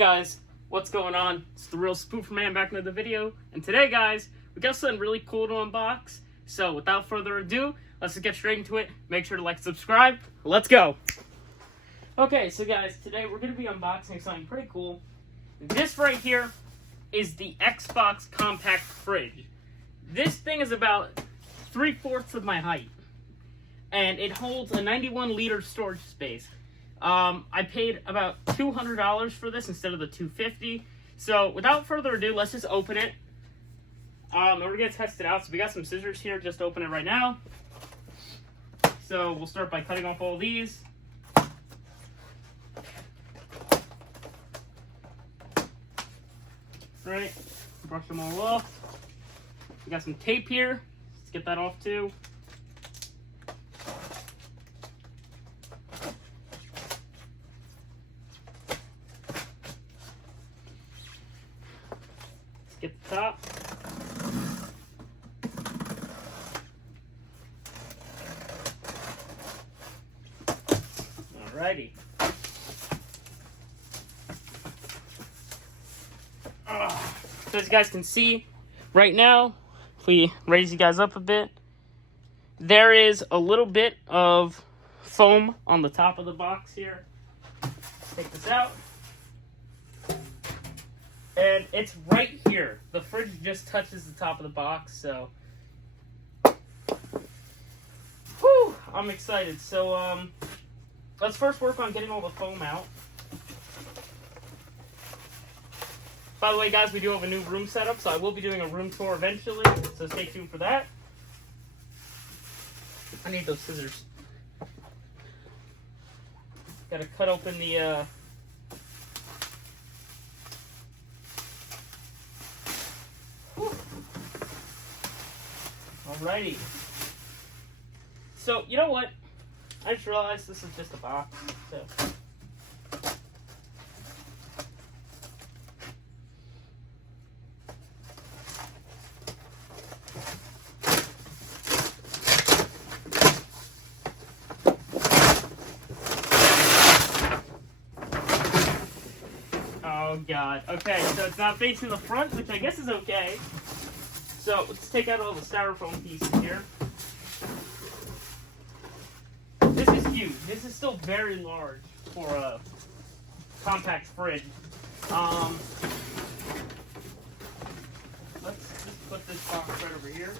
guys, what's going on? It's the Real Spoofer Man back into the video, and today guys, we got something really cool to unbox. So without further ado, let's just get straight into it. Make sure to like and subscribe. Let's go! Okay, so guys, today we're going to be unboxing something pretty cool. This right here is the Xbox Compact Fridge. This thing is about 3/4 of my height, and it holds a 91-liter storage space. I paid about $200 for this instead of the $250. So without further ado, let's just open it. And we're gonna test it out. So we got some scissors here. Just open it right now. So we'll start by cutting off all these. Right, brush them all off. We got some tape here. Let's get that off too. Get the top. Alrighty. So as you guys can see, right now, if we raise you guys up a bit, there is a little bit of foam on the top of the box here. Let's take this out. And it's right here. The fridge just touches the top of the box, so whew, I'm excited. So let's first work on getting all the foam out. By the way, guys, we do have a new room setup, so I will be doing a room tour eventually, so stay tuned for that. I need those scissors. Gotta cut open the Alrighty. So, you know what? I just realized this is just a box, so. Oh god. Okay, so it's not facing the front, which I guess is okay. So let's take out all the styrofoam pieces here. This is huge. This is still very large for a compact fridge. Let's just put this box right over here.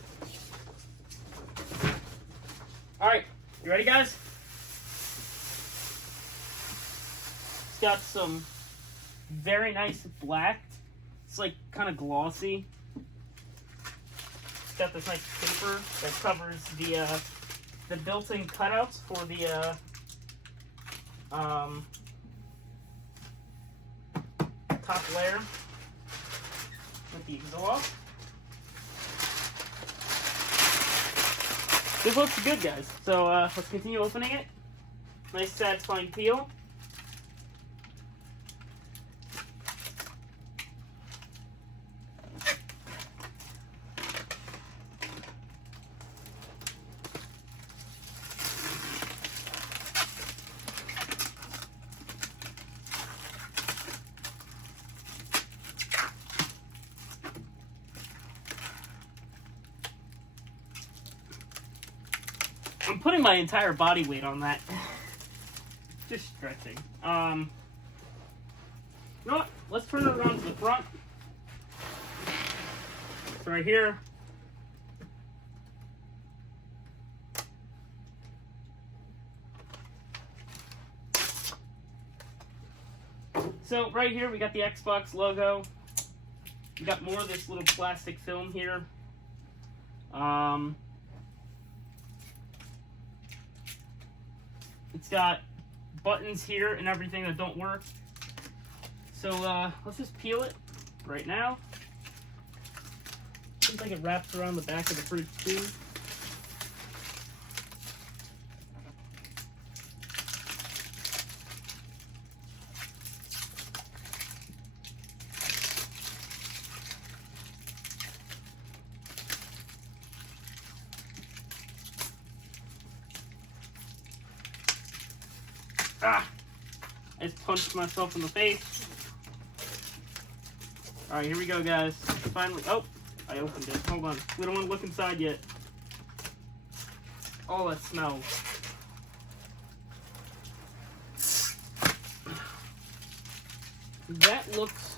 Alright, you ready guys? It's got some very nice black. It's like kind of glossy. Got this nice paper that covers the built-in cutouts for the top layer with the exhaust. This looks good, guys. So let's continue opening it. Nice satisfying peel. I'm putting my entire body weight on that. Just stretching. You know what? Let's turn it around to the front. It's right here. So right here we got the Xbox logo. We got more of this little plastic film here. It's got buttons here and everything that don't work. So let's just peel it right now. Seems like it wraps around the back of the fridge too. Ah! I just punched myself in the face. Alright, here we go, guys. Finally. Oh, I opened it. Hold on. We don't want to look inside yet. Oh, that smells. That looks,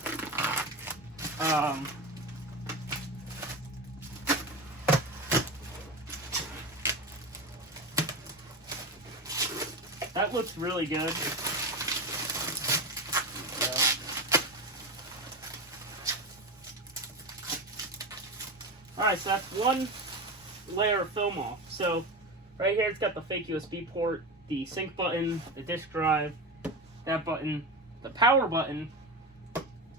that looks really good. Alright, so that's one layer of film off. So, right here it's got the fake USB port, the sync button, the disk drive, that button, the power button.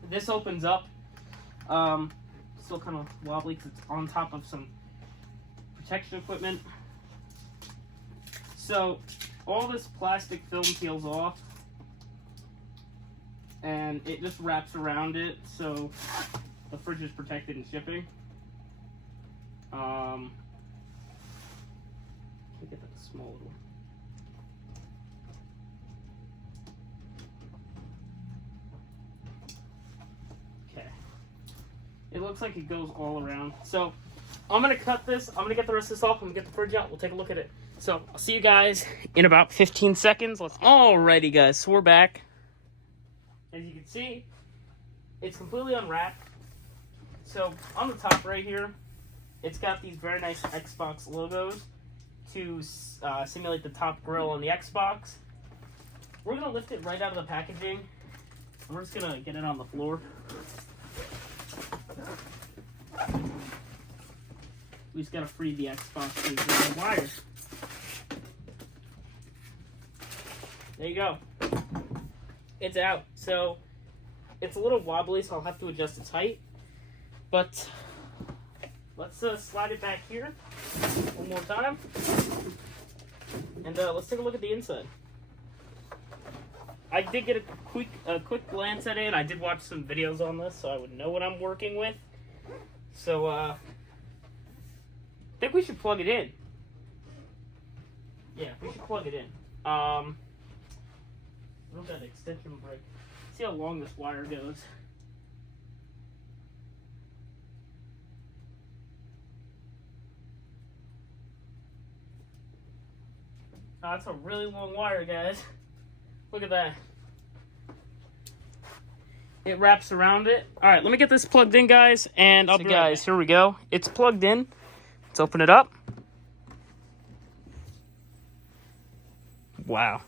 This opens up. Still kind of wobbly because it's on top of some protection equipment. So, all this plastic film peels off, and it just wraps around it, so the fridge is protected in shipping. Can't get that small one. Okay. It looks like it goes all around. So, I'm gonna cut this. I'm gonna get the rest of this off. I'm gonna get the fridge out. We'll take a look at it. So, I'll see you guys in about 15 seconds. Alrighty, guys. So, we're back. As you can see, it's completely unwrapped. So, on the top right here, it's got these very nice Xbox logos to simulate the top grill on the Xbox. We're going to lift it right out of the packaging. And we're just going to get it on the floor. We just got to free the Xbox from the wire. There you go. It's out. So, it's a little wobbly, so I'll have to adjust its height. But let's slide it back here one more time. And let's take a look at the inside. I did get a quick glance at it. I did watch some videos on this, so I would know what I'm working with. So, I think we should plug it in. Yeah, we should plug it in. Look at that extension brick. See how long this wire goes. Oh, that's a really long wire, guys. Look at that. It wraps around it. Alright, let me get this plugged in, guys, and I'll be right back. Here we go. It's plugged in. Let's open it up. Wow.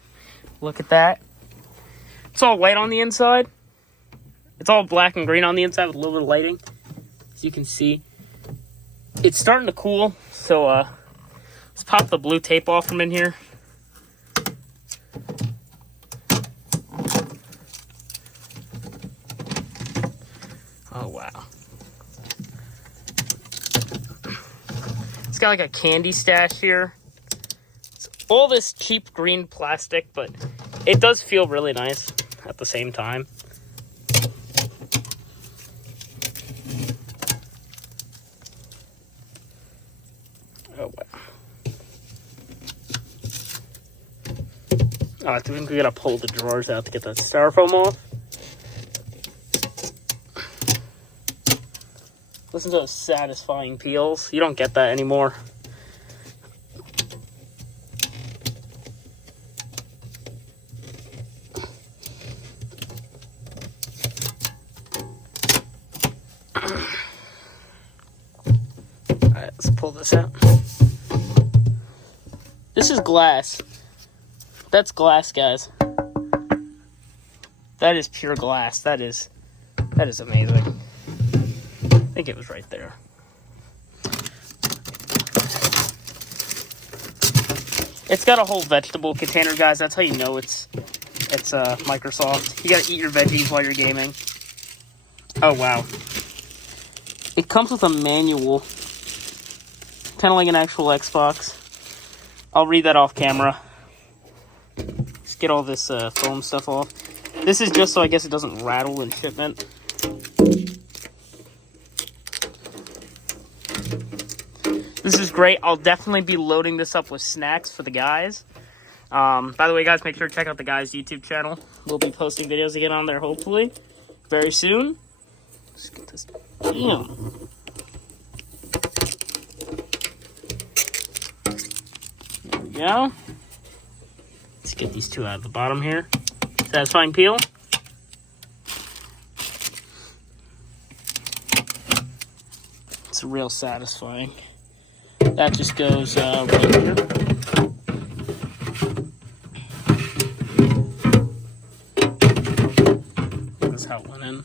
Look at that. It's all white on the inside. It's all black and green on the inside with a little bit of lighting. As you can see, it's starting to cool. So, let's pop the blue tape off from in here. Oh, wow. It's got like a candy stash here. It's all this cheap green plastic, but it does feel really nice at the same time. Oh, wow. Oh, I think we gotta pull the drawers out to get that styrofoam off. Listen to those satisfying peels. You don't get that anymore. Alright, let's pull this out. This is glass. That's glass, guys. That is pure glass. That is amazing. I think it was right there. It's got a whole vegetable container, guys. That's how you know it's Microsoft. You gotta eat your veggies while you're gaming. Oh, wow. It comes with a manual. Kind of like an actual Xbox. I'll read that off camera. Just get all this foam stuff off. This is just so I guess it doesn't rattle in shipment. This is great. I'll definitely be loading this up with snacks for the guys. By the way, guys, make sure to check out the guys' YouTube channel. We'll be posting videos again on there, hopefully, very soon. Let's get this. Damn. There we go. Let's get these two out of the bottom here. Satisfying peel. It's real satisfying. That just goes right here. That's how it went in.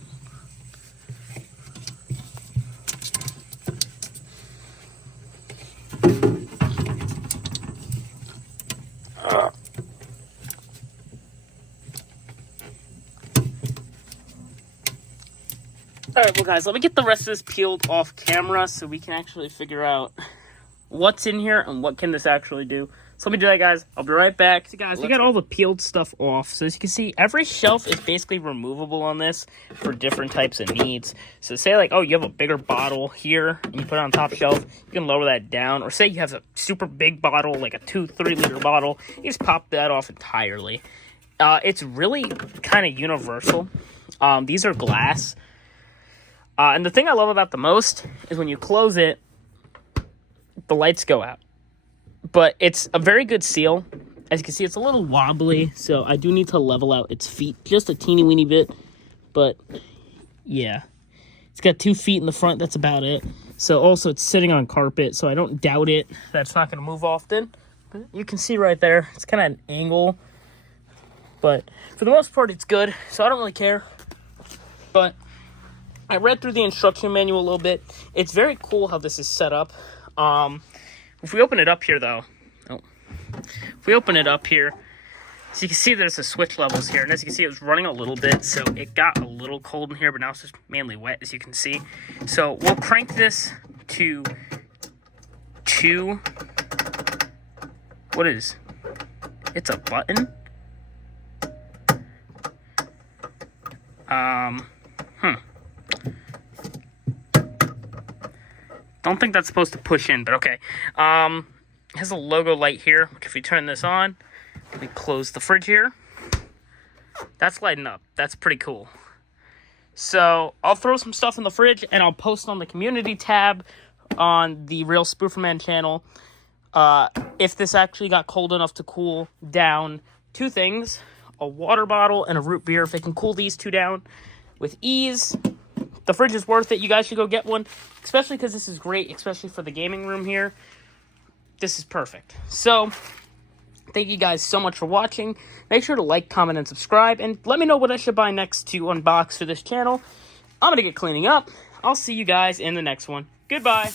Alright, well guys, let me get the rest of this peeled off camera so we can actually figure out what's in here and what can this actually do. So let me do that, guys. I'll be right back. So guys, we got all the peeled stuff off. So as you can see, every shelf is basically removable on this for different types of needs. So say like, oh, you have a bigger bottle here and you put it on top shelf, you can lower that down. Or say you have a super big bottle, like a 2-3 liter bottle, you just pop that off entirely. It's really kind of universal. These are glass. And the thing I love about the most is when you close it, the lights go out. But it's a very good seal. As you can see, it's a little wobbly, so I do need to level out its feet just a teeny weeny bit. But, yeah. It's got 2 feet in the front, that's about it. So, also, it's sitting on carpet, so I don't doubt it. That's not going to move often. But you can see right there, it's kind of an angle. But, for the most part, it's good, so I don't really care. But I read through the instruction manual a little bit. It's very cool how this is set up. If we open it up here, though, if we open it up here, so you can see there's the switch levels here, and as you can see, it was running a little bit, so it got a little cold in here, but now it's just mainly wet, as you can see. So we'll crank this to 2. What is? It's a button? Don't think that's supposed to push in, but okay. It has a logo light here, which if we turn this on, we close the fridge here. That's lighting up. That's pretty cool. So, I'll throw some stuff in the fridge, and I'll post on the community tab on the Real Spooferman channel. If this actually got cold enough to cool down 2 things, a water bottle and a root beer. If it can cool these 2 down with ease, the fridge is worth it. You guys should go get one, especially because this is great, especially for the gaming room here. This is perfect. So, thank you guys so much for watching. Make sure to like, comment, and subscribe, and let me know what I should buy next to unbox for this channel. I'm going to get cleaning up. I'll see you guys in the next one. Goodbye.